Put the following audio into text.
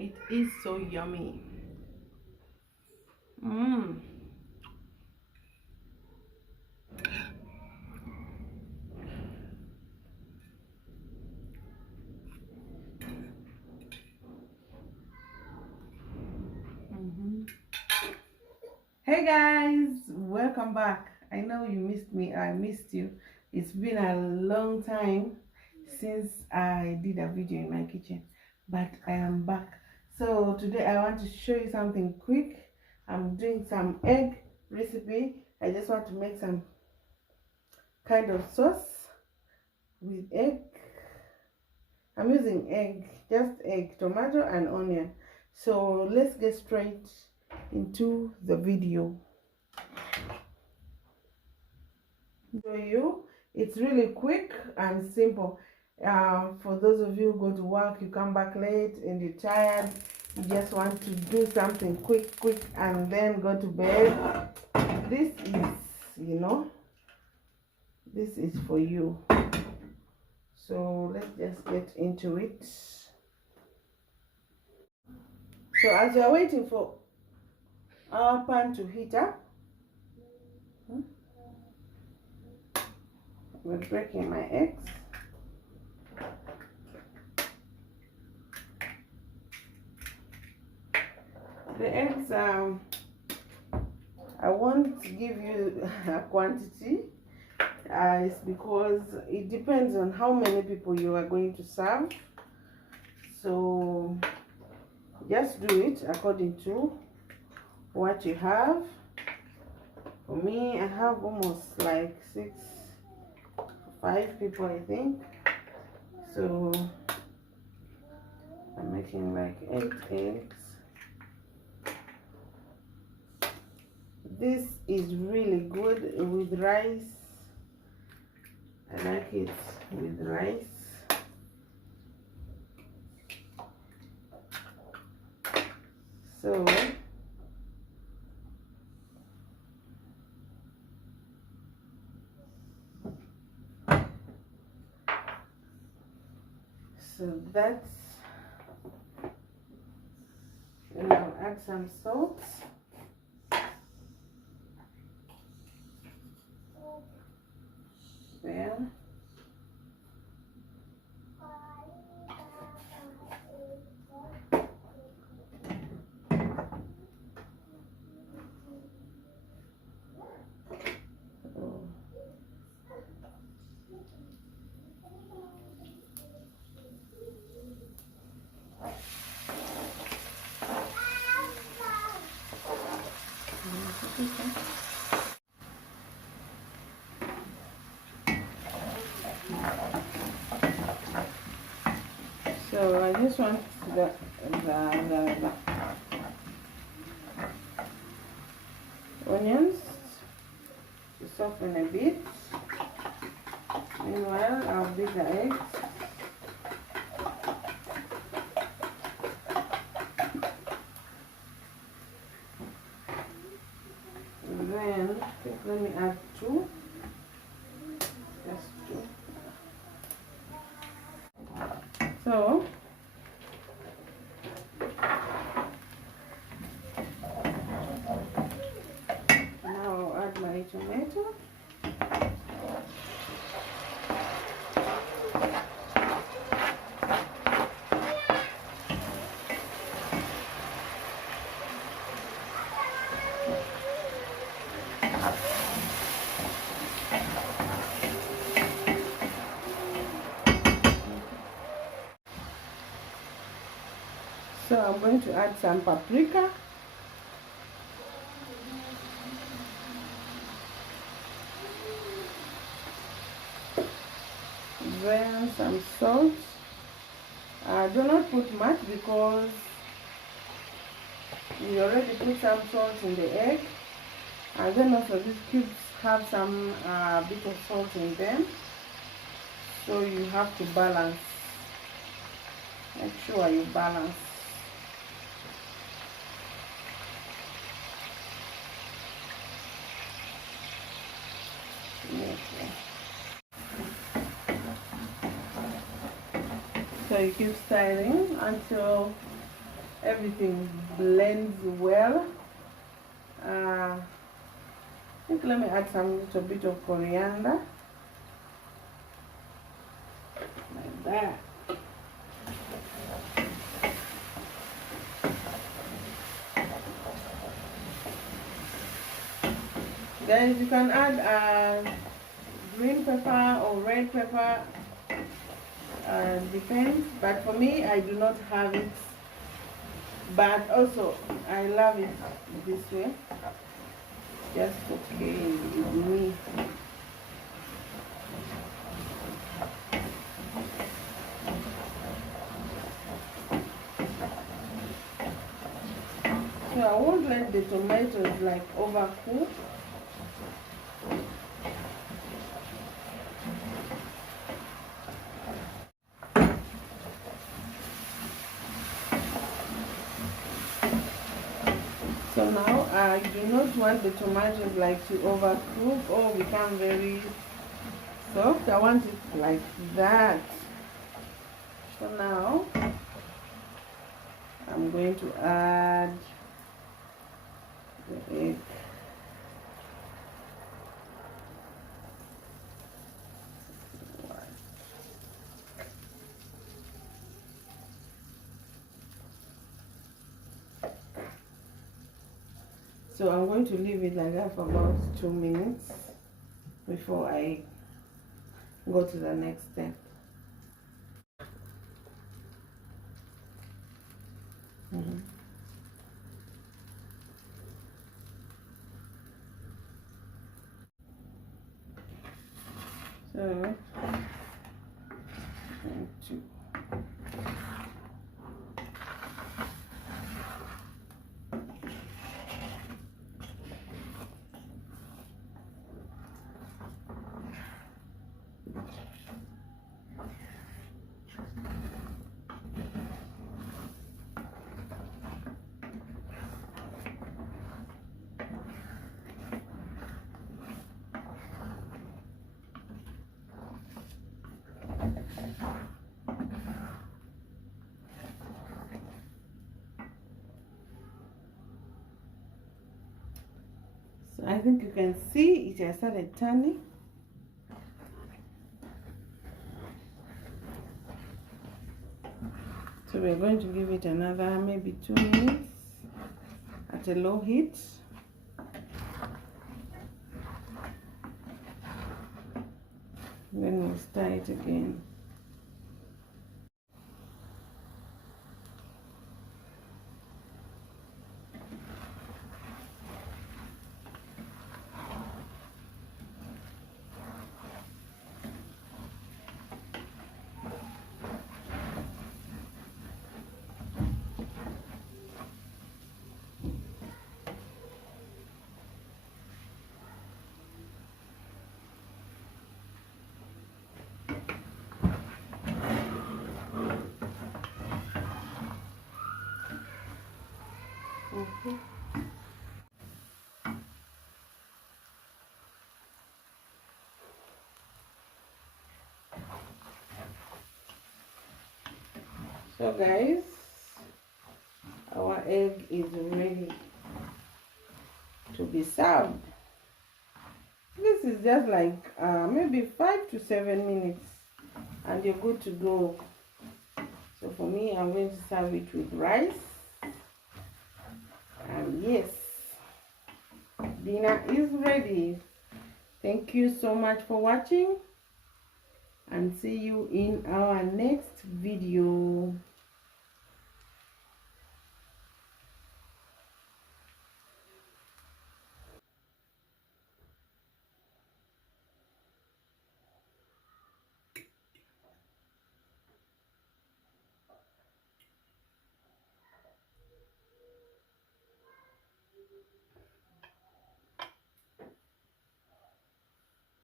It is so yummy. Mmm. Hey guys, welcome back. I know you missed me. I missed you. It's been a long time since I did a video in my kitchen, but I am back. So today I want to show you something quick. I'm doing some egg recipe. I just want to make some kind of sauce with egg. I'm using egg, just egg, tomato and onion. So let's get straight into the video. Show you, it's really quick and simple. For those of you who go to work, you come back late and you're tired, you just want to do something quick and then go to bed. This is, this is for you. So let's just get into it. So as you're waiting for our pan to heat up, we're breaking my eggs. The eggs, I won't give you a quantity. It's because it depends on how many people you are going to serve. So just do it according to what you have. For me, I have almost like 5 people, I think. So I'm making like 8 eggs. This is really good with rice. I like it with rice. So that's, and I'll add some salt. There. So I just want the onions to soften a bit. Meanwhile, I'll beat the eggs. And then let me add 2. Just 2. So now I'll add my tomato. So I'm going to add some paprika. Then some salt. Do not put much because we already put some salt in the egg. And then also these cubes have some bit of salt in them. So you have to balance. Make sure you balance. So you keep stirring until everything blends well. I think let me add some little bit of coriander like that. Guys, you can add green pepper or red pepper, depends, but for me I do not have it, but also I love it this way, just okay with me. So I won't let the tomatoes like overcook. So now I do not want the tomatoes like to overcook or become very soft. I want it like that. So now I'm going to add the egg. So I'm going to leave it like that for about 2 minutes before I go to the next step. So, 2. So I think you can see it has started turning. So we're going to give it another maybe 2 minutes at a low heat. Then we'll stir it again. So guys, our egg is ready to be served. This is just like maybe 5 to 7 minutes and you're good to go. So for me, I'm going to serve it with rice. And yes, dinner is ready. Thank you so much for watching and see you in our next video.